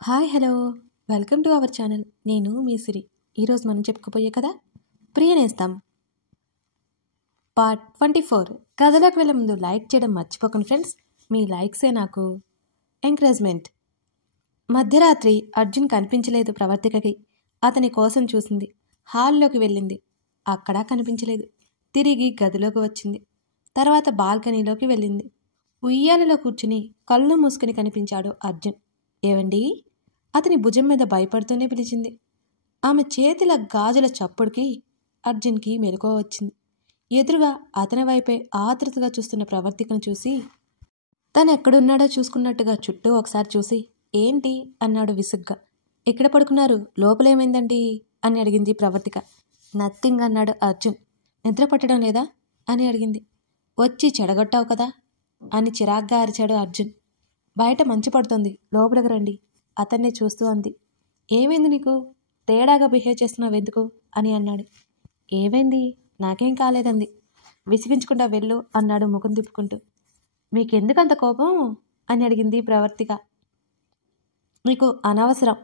Hi hello welcome to our channel. నేను మీ సిరి. ఈరోజు మనం చెప్పుకోపోయే కదా ప్రియనేస్తాం పార్ట్ 24. కథలోకి వెళ్ళే ముందు లైక్ చేయడం మర్చిపోకండి ఫ్రెండ్స్. మీ లైక్సే నాకు ఎంకరేజ్మెంట్. మధ్యరాత్రి అర్జున్ కనిపించలేదు ప్రవర్తికకి. అతని కోసం చూసింది. హాల్లోకి వెళ్ళింది. అక్కడా కనిపించలేదు. తిరిగి గదిలోకి వచ్చింది. తర్వాత బాల్కనీలోకి వెళ్ళింది. ఉయ్యాలలో కూర్చుని కళ్ళు మూసుకుని కనిపించాడు అర్జున్. ఏవండి? అతని భుజం మీద భయపడుతూనే పిలిచింది. ఆమె చేతుల గాజుల చప్పుడుకి అర్జున్కి మెలకువ వచ్చింది. ఎదురుగా అతని వైపే ఆతృతగా చూస్తున్న ప్రవర్తికను చూసి తను ఎక్కడున్నాడో చూసుకున్నట్టుగా చుట్టూ ఒకసారి చూసి ఏంటి అన్నాడు విసుగ్గా. ఎక్కడ పడుకున్నారు? లోపలేమైందండి అని అడిగింది ప్రవర్తిక. నథింగ్ అన్నాడు అర్జున్. నిద్ర పట్టడం లేదా అని అడిగింది. వచ్చి చెడగొట్టావు కదా అని చిరాగ్గా అరిచాడు అర్జున్. బయట మంచు పడుతుంది, లోపలికి రండి అతన్నే చూస్తూ అంది. ఏమైంది నీకు? తేడాగా బిహేవ్ చేస్తున్నావెందుకు అని అన్నాడు. ఏమైంది? నాకేం కాలేదంది. విసిగించకుండా వెళ్ళు అన్నాడు ముఖం తిప్పుకుంటూ. మీకెందుకు అంత కోపం అని అడిగింది ప్రవర్తిక. నీకు అనవసరం.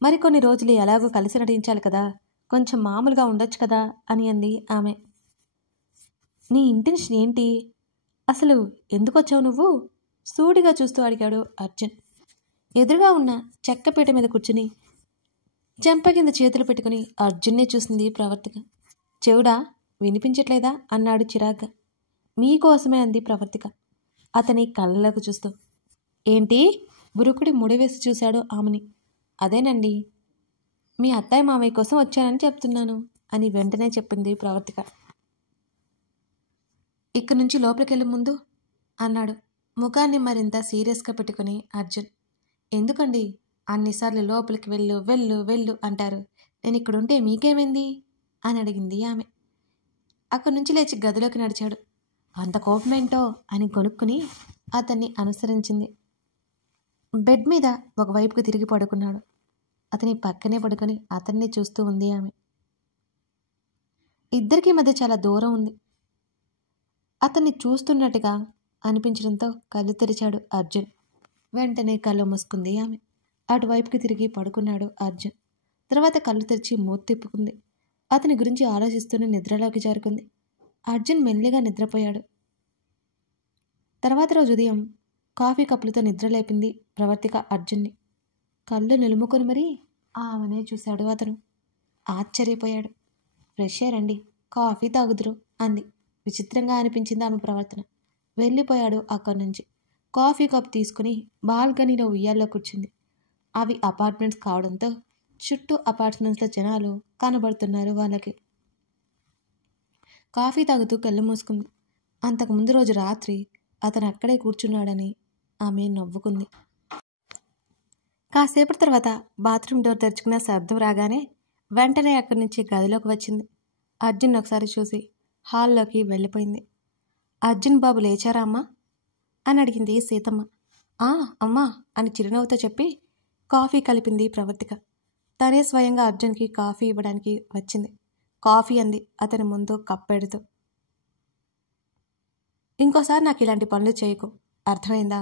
మరికొన్ని రోజులు ఎలాగో కలిసి నటించాలి కదా, కొంచెం మామూలుగా ఉండొచ్చు కదా అని అంది ఆమె. నీ ఇంటెన్షన్ ఏంటి? అసలు ఎందుకొచ్చావు నువ్వు? సూటిగా చూస్తూ అడిగాడు అర్జున్. ఎదురుగా ఉన్న చెక్కపీట మీద కూర్చుని చెంప కింద చేతులు పెట్టుకుని అర్జున్నే చూసింది ప్రవర్తిక. చెవుడా? వినిపించట్లేదా అన్నాడు చిరాగ్గా. మీకోసమే అంది ప్రవర్తిక అతని కళ్ళలోకి చూస్తూ. ఏంటి? బురుకుడి ముడివేసి చూశాడు ఆమెని. అదేనండి, మీ అత్తయ్య మామయ్య కోసం వచ్చానని చెప్తున్నాను అని వెంటనే చెప్పింది ప్రవర్తిక. ఇక్కడి నుంచి లోపలికెళ్ళి ముందు అన్నాడు ముఖాన్ని మరింత సీరియస్గా పెట్టుకుని అర్జున్. ఎందుకండి అన్నిసార్లు లోపలికి వెళ్ళు వెళ్ళు వెళ్ళు అంటారు? నేను ఇక్కడుంటే మీకేమైంది అని అడిగింది ఆమె. అక్కడి నుంచి లేచి గదిలోకి నడిచాడు. అంత కోపమేంటో అని కొనుక్కుని అతన్ని అనుసరించింది. బెడ్ మీద ఒకవైపుకు తిరిగి పడుకున్నాడు. అతని పక్కనే పడుకొని అతన్నే చూస్తూ ఉంది ఆమె. ఇద్దరికీ మధ్య చాలా దూరం ఉంది. అతన్ని చూస్తున్నట్టుగా అనిపించడంతో కళ్ళు తెరిచాడు అర్జున్. వెంటనే కళ్ళు మూసుకుంది ఆమె. అటువైపుకి తిరిగి పడుకున్నాడు అర్జున్. తర్వాత కళ్ళు తెరిచి మూతి తిప్పుకుంది. అతని గురించి ఆలోచిస్తూనే నిద్రలోకి జారుకుంది. అర్జున్ మెల్లిగా నిద్రపోయాడు. తర్వాత రోజు ఉదయం కాఫీ కప్పులతో నిద్రలేపింది ప్రవర్తిక అర్జున్ని. కళ్ళు నిలుముకొని మరీ ఆమెనే చూశాడు అతను. ఆశ్చర్యపోయాడు. ఫ్రెష్ అయ్యారండి, కాఫీ తాగుదురు అంది. విచిత్రంగా అనిపించింది ఆమె ప్రవర్తన. వెళ్ళిపోయాడు అక్కడి నుంచి. కాఫీ కప్ తీసుకుని బాల్కనీలో ఉయ్యాల్లో కూర్చుంది. అవి అపార్ట్మెంట్స్ కావడంతో చుట్టూ అపార్ట్మెంట్స్లో జనాలు కనబడుతున్నారు వాళ్ళకి. కాఫీ తాగుతూ కళ్ళు మూసుకుంది. అంతకుముందు రోజు రాత్రి అతను అక్కడే కూర్చున్నాడని ఆమె నవ్వుకుంది. కాసేపటి తర్వాత బాత్రూమ్ డోర్ తెరుచుకున్న శబ్దం రాగానే వెంటనే అక్కడి నుంచి గదిలోకి వచ్చింది. అర్జున్ ఒకసారి చూసి హాల్లోకి వెళ్ళిపోయింది. అర్జున్ బాబు లేచారా అమ్మా అని అడిగింది సీతమ్మ. అమ్మా అని చిరునవ్వుతో చెప్పి కాఫీ కలిపింది ప్రవర్తిక. తనే స్వయంగా అర్జున్కి కాఫీ ఇవ్వడానికి వచ్చింది. కాఫీ అంది అతని ముందు కప్పెడుతూ. ఇంకోసారి నాకు ఇలాంటి పనులు చేయకు, అర్థమైందా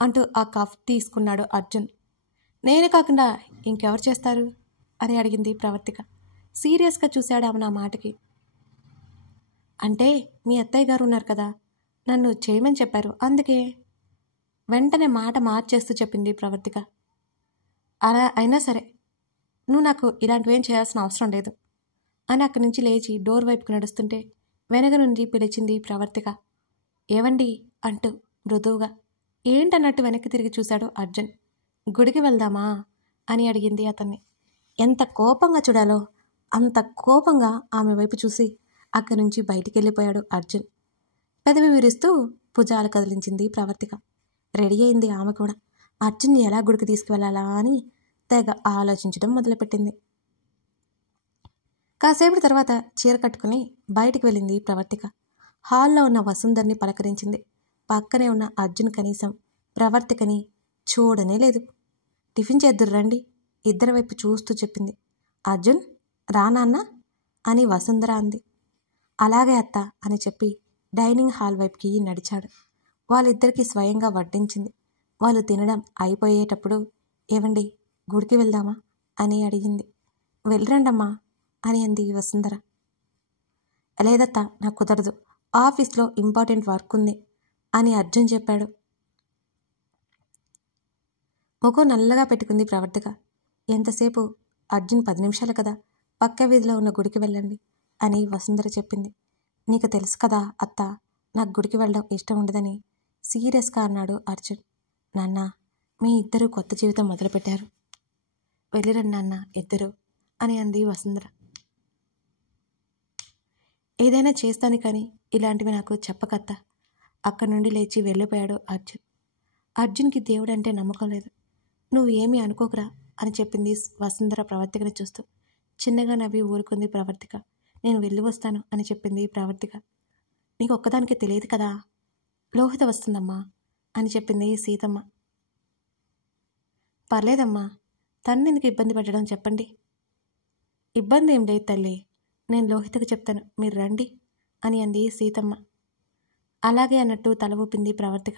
అంటూ ఆ కప్ తీసుకున్నాడు అర్జున్. నేనే కాకుండా ఇంకెవరు చేస్తారు అని అడిగింది ప్రవర్తిక. సీరియస్గా చూశాడు ఆమె నా మాటకి. అంటే మీ అత్తయ్య గారు ఉన్నారు కదా, నన్ను చేయమని చెప్పారు, అందుకే. వెంటనే మాట మార్చేస్తూ చెప్పింది ప్రవర్తిక. అలా అయినా సరే నువ్వు నాకు ఇలాంటివేం చేయాల్సిన అవసరం లేదు అని అక్కడి నుంచి లేచి డోర్ వైపుకు నడుస్తుంటే వెనక నుండి పిలిచింది ప్రవర్తిక. ఏవండి అంటూ మృదువుగా. ఏంటన్నట్టు వెనక్కి తిరిగి చూశాడు అర్జున్. గుడికి వెళ్దామా అని అడిగింది అతన్ని. ఎంత కోపంగా చూడాలో అంత కోపంగా ఆమె వైపు చూసి అక్కడి నుంచి బయటికి వెళ్ళిపోయాడు అర్జున్. పెదవి విరుస్తూ భుజాలు కదిలించింది ప్రవర్తిక. రెడీ అయింది ఆమె కూడా. అర్జున్ని ఎలా గుడికి తీసుకువెళ్ళాలా అని తెగ ఆలోచించడం మొదలుపెట్టింది. కాసేపటి తర్వాత చీర కట్టుకుని బయటికి వెళ్ళింది ప్రవర్తిక. హాల్లో ఉన్న వసుంధర్ని పలకరించింది. పక్కనే ఉన్న అర్జున్ కనీసం ప్రవర్తికని చూడనే లేదు. టిఫిన్ చేద్దురు రండి ఇద్దరి వైపు చూస్తూ చెప్పింది. అర్జున్ రానాన్న అని వసుంధర అంది. అలాగే అత్త అని చెప్పి డైనింగ్ హాల్ వైపుకి నడిచాడు. వాళ్ళిద్దరికీ స్వయంగా వడ్డించింది. వాళ్ళు తినడం అయిపోయేటప్పుడు ఏవండి, గుడికి వెళ్దామా అని అడిగింది. వెళ్ళరండమ్మా అని అంది వసుంధర. లేదత్తా, నాకు కుదరదు, ఆఫీస్లో ఇంపార్టెంట్ వర్క్ ఉంది అని అర్జున్ చెప్పాడు. ముఖం నల్లగా పెట్టుకుంది ప్రవర్తిక. ఎంతసేపు? అర్జున్ 10 నిమిషాలు కదా, పక్క వీధిలో ఉన్న గుడికి వెళ్ళండి అని వసుంధర చెప్పింది. నీకు తెలుసు కదా అత్త, నాకు గుడికి వెళ్ళడం ఇష్టం ఉండదని సీరియస్గా అన్నాడు అర్జున్. నాన్న, మీ ఇద్దరు కొత్త జీవితం మొదలుపెట్టారు, వెళ్ళిరండి నాన్న ఇద్దరు అని అంది వసుంధర. ఏదైనా చేస్తాను కానీ ఇలాంటివి నాకు చెప్పకత్త. అక్కడి నుండి లేచి వెళ్ళిపోయాడు అర్జున్. అర్జున్కి దేవుడంటే నమ్మకం లేదు. నువ్వు ఏమీ అనుకోకురా అని చెప్పింది వసుంధర ప్రవర్తికని చూస్తూ. చిన్నగా నవ్వి ఊరుకుంది ప్రవర్తిక. నేను వెళ్ళి వస్తాను అని చెప్పింది ప్రవర్తిక. నీకు ఒక్కదానికి తెలియదు కదా, లోహిత వస్తుందమ్మా అని చెప్పింది సీతమ్మ. పర్లేదమ్మా, తన్నెందుకు ఇబ్బంది పెట్టడం చెప్పండి. ఇబ్బంది ఏం లేదు తల్లి, నేను లోహితకు చెప్తాను, మీరు రండి అని అంది సీతమ్మ. అలాగే అన్నట్టు తల ఊపింది ప్రవర్తిక.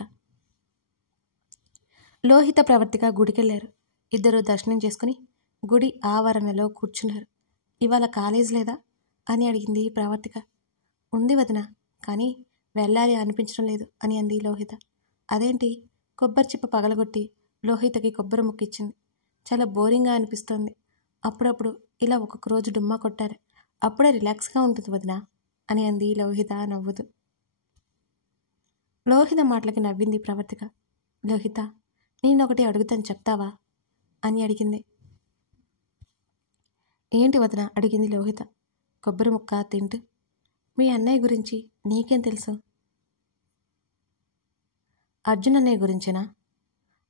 లోహిత ప్రవర్తిక గుడికెళ్ళారు. ఇద్దరు దర్శనం చేసుకుని గుడి ఆవరణలో కూర్చున్నారు. ఇవాళ కాలేజ్ లేదా అని అడిగింది ప్రవర్తిక. ఉంది వదిన, కానీ వెళ్ళాలి అనిపించడం లేదు అని అంది లోహిత. అదేంటి? కొబ్బరి చిప్ప పగలగొట్టి లోహితకి కొబ్బరి ముక్కిచ్చింది. చాలా బోరింగ్గా అనిపిస్తోంది. అప్పుడప్పుడు ఇలా ఒక్కొక్క రోజు డుమ్మా కొట్టారు, అప్పుడే రిలాక్స్గా ఉంటుంది వదిన అని అంది లోహిత నవ్వుతూ. లోహిత మాటలకి నవ్వింది ప్రవర్తిక. లోహిత, నేనొకటి అడుగుతాను చెప్తావా అని అడిగింది. ఏంటి వదిన అడిగింది లోహిత కొబ్బరి ముక్క తింటూ. మీ అన్నయ్య గురించి నీకేం తెలుసు? అర్జున్ అన్నయ్య గురించేనా?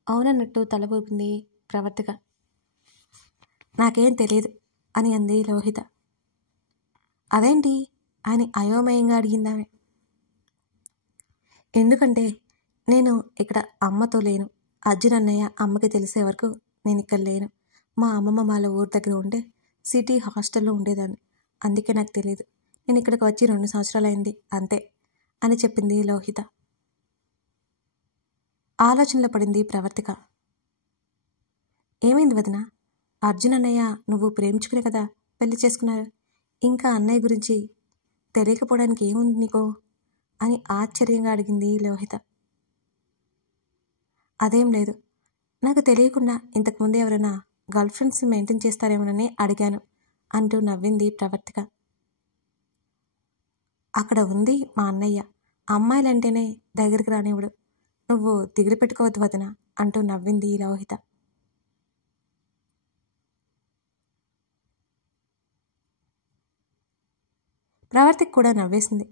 అవునన్నట్టు తల ఊపింది ప్రవర్తిక. నాకేం తెలియదు అని అంది లోహిత. అదేంటి అని అయోమయంగా అడిగిందామె. ఎందుకంటే నేను ఇక్కడ అమ్మతో లేను. అర్జున్ అన్నయ్య అమ్మకి తెలిసే వరకు నేను ఇక్కడ లేను. మా అమ్మమ్మ వాళ్ళ ఊరి దగ్గర ఉండే సిటీ హాస్టల్లో ఉండేదాన్ని, అందుకే నాకు తెలియదు. నేను ఇక్కడికి వచ్చి 2 సంవత్సరాలైంది అంతే అని చెప్పింది లోహిత. ఆలోచనలో పడింది ప్రవర్తిక. ఏమైంది వదిన? అర్జున్ అన్నయ్య నువ్వు ప్రేమించుకునే కదా పెళ్లి చేసుకున్నారు, ఇంకా అన్నయ్య గురించి తెలియకపోవడానికి ఏముంది నీకో అని ఆశ్చర్యంగా అడిగింది లోహిత. అదేం లేదు, నాకు తెలియకుండా ఇంతకుముందు ఎవరైనా గర్ల్ ఫ్రెండ్స్ మెయింటైన్ చేస్తారేమోనని అడిగాను అంటూ నవ్వింది ప్రవర్తిక. అక్కడ ఉంది మా అన్నయ్య, అమ్మాయిలంటేనే దగ్గరికి రానివ్వడు, నువ్వు దిగులు పెట్టుకోవద్దు వదిన అంటూ నవ్వింది లోహిత. ప్రవర్తిక కూడా నవ్వేసింది.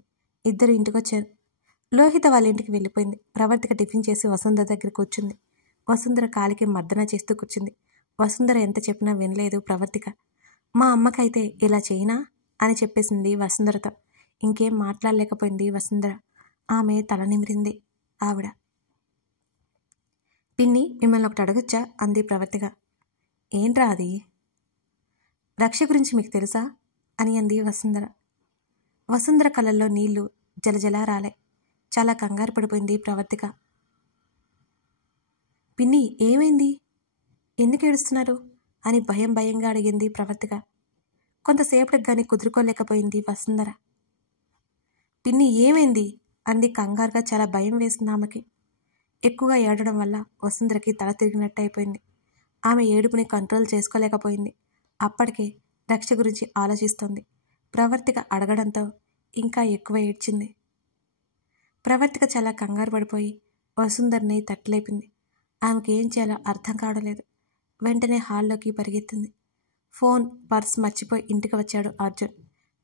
ఇద్దరు ఇంటికొచ్చారు. లోహిత వాళ్ళ ఇంటికి వెళ్ళిపోయింది. ప్రవర్తిక టిఫిన్ చేసి వసుంధర దగ్గర కూర్చుంది. వసుంధర కాలికి మర్దన చేస్తూ కూర్చుంది. వసుంధర ఎంత చెప్పినా వినలేదు ప్రవర్తిక. మా అమ్మకైతే ఇలా చేయనా అని చెప్పేసింది వసుంధరతో. ఇంకేం మాట్లాడలేకపోయింది వసుంధర. ఆమె తల నిమిరింది ఆవిడ. పిన్ని, మిమ్మల్ని ఒకటి అడగొచ్చా అంది ప్రవర్తిక. ఏంట్రా అది? రక్ష గురించి మీకు తెలుసా అని అంది వసుంధర. వసుంధర కళ్ళల్లో నీళ్లు జలజలా రాలే. చాలా కంగారు పడిపోయింది ప్రవర్తిక. పిన్ని, ఏమైంది? ఎందుకు ఏడుస్తున్నారు అని భయంగా అడిగింది ప్రవర్తిక. కొంతసేపటికి గాని కుదురుకోలేకపోయింది వసుంధర. పిన్ని, ఏమైంది అంది కంగారుగా. చాలా భయం వేసింది ఆమెకి. ఎక్కువగా ఏడవడం వల్ల వసుంధరకి తల తిరిగినట్టు అయిపోయింది. ఆమె ఏడుపుని కంట్రోల్ చేసుకోలేకపోయింది. అప్పటికే రక్ష గురించి ఆలోచిస్తోంది. ప్రవర్తిక అడగడంతో ఇంకా ఎక్కువ ఏడ్చింది. ప్రవర్తిక చాలా కంగారు పడిపోయి వసుంధరని తట్టలేపింది. ఆమెకి ఏం చేయాలో అర్థం కావడలేదు. వెంటనే హాల్లోకి పరిగెత్తింది. ఫోన్, పర్స్ మర్చిపోయి ఇంటికి వచ్చాడు అర్జున్.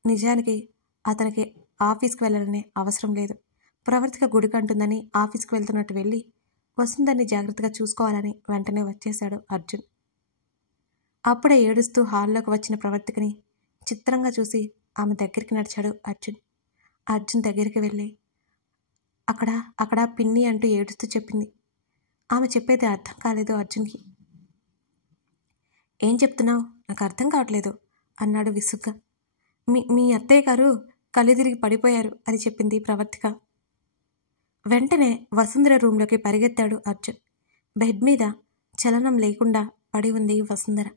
నిజానికి అతనికి ఆఫీస్కి వెళ్ళాలనే అవసరం లేదు. ప్రవర్తిక గుడికంటుందని ఆఫీస్కి వెళ్తున్నట్టు వెళ్ళి వసుంధరని జాగ్రత్తగా చూసుకోవాలని వెంటనే వచ్చేశాడు అర్జున్. అప్పుడే ఏడుస్తూ హాల్లోకి వచ్చిన ప్రవర్తికని చిత్రంగా చూసి ఆమె దగ్గరికి నడిచాడు అర్జున్. అర్జున్ దగ్గరికి వెళ్ళి అక్కడ పిన్ని అంటూ ఏడుస్తూ చెప్పింది. ఆమె చెప్పేది అర్థం కాలేదు అర్జున్కి. ఏం చెప్తున్నావు? నాకు అర్థం కావట్లేదు అన్నాడు విసుగ్గా. మీ అత్తయ్య గారు కళ్ళు తిరిగి పడిపోయారు అని చెప్పింది ప్రవర్తిక. వెంటనే వసుంధర రూంలోకి పరిగెత్తాడు అర్జున్. బెడ్ మీద చలనం లేకుండా పడి ఉంది వసుంధర.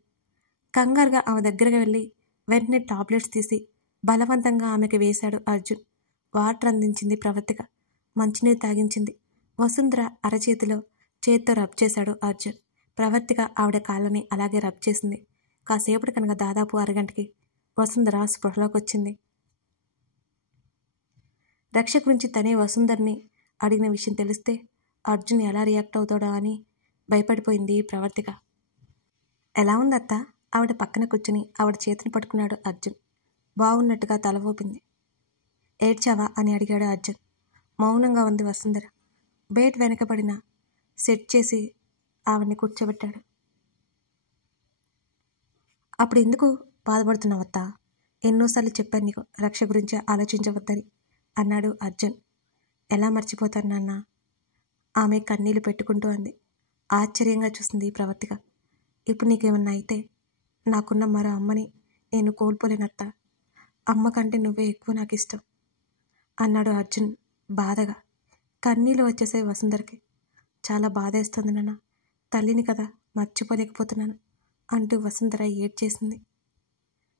కంగారుగా ఆమె దగ్గరకు వెళ్ళి వెంటనే టాబ్లెట్స్ తీసి బలవంతంగా ఆమెకి వేశాడు అర్జున్. వాటర్ అందించింది ప్రవర్తిక. మంచినీరు తాగించింది. వసుంధర అరచేతిలో చేత్తో రబ్ చేశాడు అర్జున్. ప్రవర్తిక ఆవిడ కాళ్ళని అలాగే రబ్ చేసింది. కాసేపటి కనుక దాదాపు అరగంటకి వసుంధర స్పృహలోకి వచ్చింది. రక్ష గురించి తనే వసుంధరని అడిగిన విషయం తెలిస్తే అర్జున్ ఎలా రియాక్ట్ అవుతాడో అని భయపడిపోయింది ప్రవర్తిక. ఎలా ఉందత్త? ఆవిడ పక్కన కూర్చుని ఆవిడ చేతిని పట్టుకున్నాడు అర్జున్. బాగున్నట్టుగా తల ఊపింది. ఏడ్చావా అని అడిగాడు అర్జున్. మౌనంగా ఉంది వసుంధర. బెడ్ వెనకబడిన సెట్ చేసి ఆవిడ్ని కూర్చోబెట్టాడు. అప్పుడు ఎందుకు బాధపడుతున్నావత్తా? ఎన్నోసార్లు చెప్పాను నీకు రక్ష గురించి ఆలోచించవద్దని అన్నాడు అర్జున్. ఎలా మర్చిపోతాను నాన్న? ఆమె కన్నీళ్లు పెట్టుకుంటూ అంది. ఆశ్చర్యంగా చూసింది ప్రవర్తిక. ఇప్పుడు నీకేమన్నా అయితే నాకున్న మరో అమ్మని నేను కోల్పోలేనత్త. అమ్మ కంటే నువ్వే ఎక్కువ నాకు ఇష్టం అన్నాడు అర్జున్ బాధగా. కన్నీళ్ళు వచ్చేసాయి వసుంధరకి. చాలా బాధేస్తుంది నాన్న, తల్లిని కదా మర్చిపోలేకపోతున్నాను అంటూ వసుంధర ఏడ్చేసింది.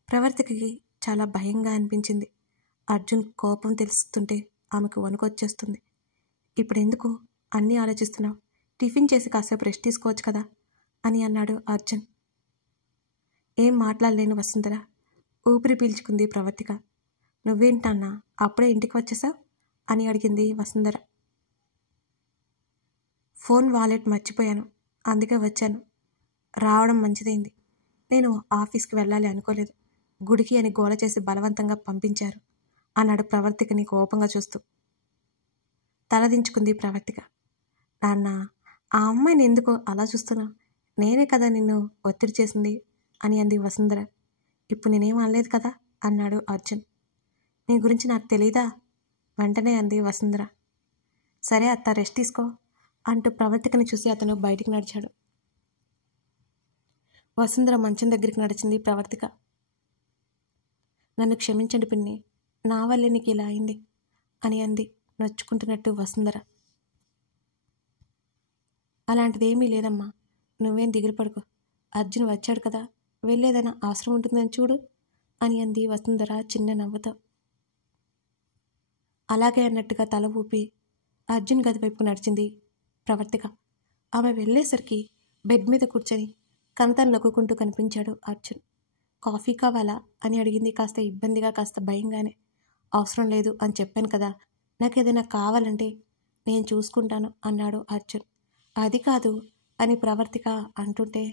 ప్రవర్తికకి చాలా భయంగా అనిపించింది. అర్జున్ కోపం తెలుస్తుంటే ఆమెకు వణుకొచ్చేస్తుంది. ఇప్పుడెందుకు అన్నీ ఆలోచిస్తున్నావు? టిఫిన్ చేసి కాసేపు రెస్ట్ తీసుకోవచ్చు కదా అని అన్నాడు అర్జున్. ఏం మాట్లాడలేను వసుంధర. ఊపిరి పీల్చుకుంది ప్రవర్తిక. నువ్వేంటన్నా అప్పుడే ఇంటికి వచ్చేసావు అని అడిగింది వసుంధర. ఫోన్ వాలెట్ మర్చిపోయాను, అందుకే వచ్చాను. రావడం మంచిదైంది. నేను ఆఫీస్కి వెళ్ళాలి అనుకోలేదు. గుడికి అని గోల చేసి బలవంతంగా పంపించారు అన్నాడు ప్రవర్తికని కోపంగా చూస్తూ. తలదించుకుంది ప్రవర్తిక. నాన్న, ఆ అమ్మాయిని ఎందుకో అలా చూస్తున్నావు? నేనే కదా నిన్ను ఒత్తిడి చేసింది అని అంది వసుంధర. ఇప్పుడు నేనేం అనలేదు కదా అన్నాడు అర్జున్. నీ గురించి నాకు తెలీదా వెంటనే అంది వసుంధర. సరే అత్త, రెస్ట్ తీసుకో అంటూ ప్రవర్తికని చూసి అతను బయటికి నడిచాడు. వసుంధర మంచం దగ్గరికి నడిచింది ప్రవర్తిక. నన్ను క్షమించండి పిన్ని, నా వల్లే నీకు ఇలా అయింది అని అంది నొచ్చుకుంటున్నట్టు వసుంధర. అలాంటిదేమీ లేదమ్మా, నువ్వేం దిగులు పడుకో. అర్జున్ వచ్చాడు కదా, వెళ్ళేదైనా అవసరం ఉంటుందని చూడు అని అంది వసుంధర చిన్న నవ్వుతో. అలాగే అన్నట్టుగా తల ఊపి అర్జున్ గది వైపు నడిచింది ప్రవర్తిక. ఆమె వెళ్ళేసరికి బెడ్ మీద కూర్చొని కంతను నొక్కుంటూ కనిపించాడు అర్జున్. కాఫీ కావాలా అని అడిగింది కాస్త ఇబ్బందిగా, కాస్త భయంగానే. అవసరం లేదు అని చెప్పాను కదా, నాకు ఏదైనా కావాలంటే నేను చూసుకుంటాను అన్నాడు అర్జున్. అది కాదు అని ప్రవర్తిక అంటుంటే,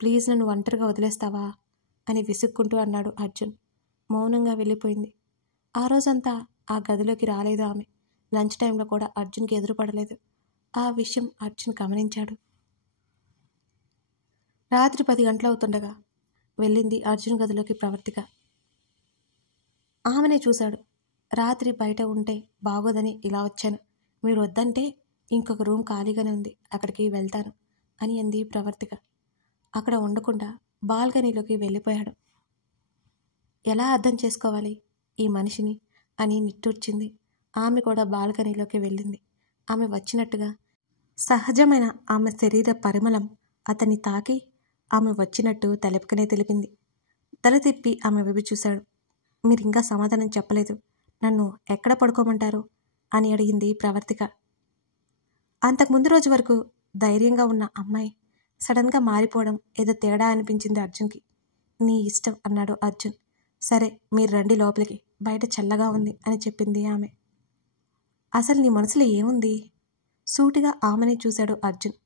ప్లీజ్ నన్ను ఒంటరిగా వదిలేస్తావా అని విసుక్కుంటూ అన్నాడు అర్జున్. మౌనంగా వెళ్ళిపోయింది. ఆ రోజంతా ఆ గదిలోకి రాలేదు ఆమె. లంచ్ టైంలో కూడా అర్జున్కి ఎదురుపడలేదు. ఆ విషయం అర్జున్ గమనించాడు. రాత్రి 10 గంటలవుతుండగా వెళ్ళింది అర్జున్ గదిలోకి ప్రవర్తిక. ఆమెనే చూశాడు. రాత్రి బయట ఉంటే బాగోదని ఇలా వచ్చాను. మీరు వద్దంటే ఇంకొక రూమ్ ఖాళీగానే ఉంది, అక్కడికి వెళ్తాను అని అంది ప్రవర్తిక. అక్కడ ఉండకుండా బాల్కనీలోకి వెళ్ళిపోయాడు. ఎలా అర్థం చేసుకోవాలి ఈ మనిషిని అని నిట్టూర్చింది. ఆమె కూడా బాల్కనీలోకి వెళ్ళింది. ఆమె వచ్చినట్టుగా సహజమైన ఆమె శరీర పరిమళం అతన్ని తాకి ఆమె వచ్చినట్టు తలెప్పుకనే తెలిపింది. తల తిప్పి ఆమె వైపు చూశాడు. మీరింకా సమాధానం చెప్పలేదు, నన్ను ఎక్కడ పడుకోమంటారు అని అడిగింది ప్రవర్తిక. అంతకుముందు రోజు వరకు ధైర్యంగా ఉన్న అమ్మాయి సడన్గా మారిపోవడం ఏదో తేడా అనిపించింది అర్జున్కి. నీ ఇష్టం అన్నాడు అర్జున్. సరే మీరు రండి లోపలికి, బయట చల్లగా ఉంది అని చెప్పింది ఆమె. అసలు నీ మనసులో ఏముంది? సూటిగా ఆమెనే చూశాడు అర్జున్.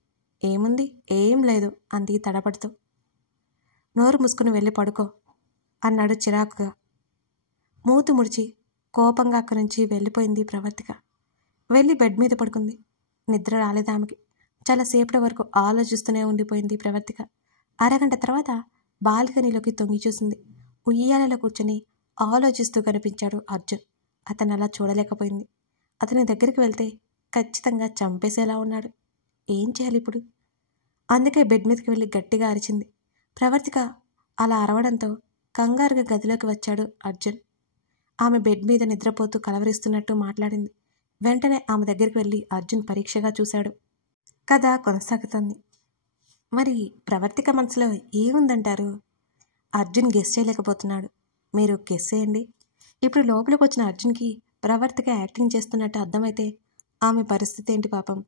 ఏముంది? ఏం లేదు అంది తడపడుతూ. నోరు మూసుకుని వెళ్ళి పడుకో అన్నాడు చిరాకుగా. మూతు ముడిచి కోపంగా అక్కడి నుంచి వెళ్ళిపోయింది ప్రవర్తిక. వెళ్ళి బెడ్ మీద పడుకుంది. నిద్ర రాలేదు ఆమెకి. చాలా సేపటి వరకు ఆలోచిస్తూనే ఉండిపోయింది ప్రవర్తిక. అరగంట తర్వాత బాల్కనీలోకి తొంగి చూసింది. ఉయ్యాలలో కూర్చొని ఆలోచిస్తూ కనిపించాడు అర్జున్. అతను అలా చూడలేకపోయింది. అతని దగ్గరికి వెళ్తే ఖచ్చితంగా చంపేసేలా ఉన్నాడు. ఏం చేయాలి ఇప్పుడు? అందుకే బెడ్ మీదకి వెళ్ళి గట్టిగా అరిచింది. ప్రవర్తిక అలా అరవడంతో కంగారుగా గదిలోకి వచ్చాడు అర్జున్. ఆమె బెడ్ మీద నిద్రపోతూ కలవరిస్తున్నట్టు మాట్లాడింది. వెంటనే ఆమె దగ్గరికి వెళ్ళి అర్జున్ పరీక్షగా చూశాడు. కథ కొనసాగుతుంది. మరి ప్రవర్తిక మనసులో ఏముందంటారు? అర్జున్ గెస్ చేయలేకపోతున్నాడు. మీరు గెస్ చేయండి. ఇప్పుడు లోపలికి వచ్చిన అర్జున్కి ప్రవర్తిక యాక్టింగ్ చేస్తున్నట్టు అర్థమైతే ఆమె పరిస్థితి ఏంటి పాపం?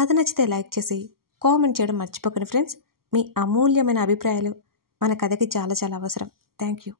కథ నచ్చితే లైక్ చేసి కామెంట్ చేయడం మర్చిపోకండి ఫ్రెండ్స్. మీ అమూల్యమైన అభిప్రాయాలు మన కథకి చాలా చాలా అవసరం. Thank you.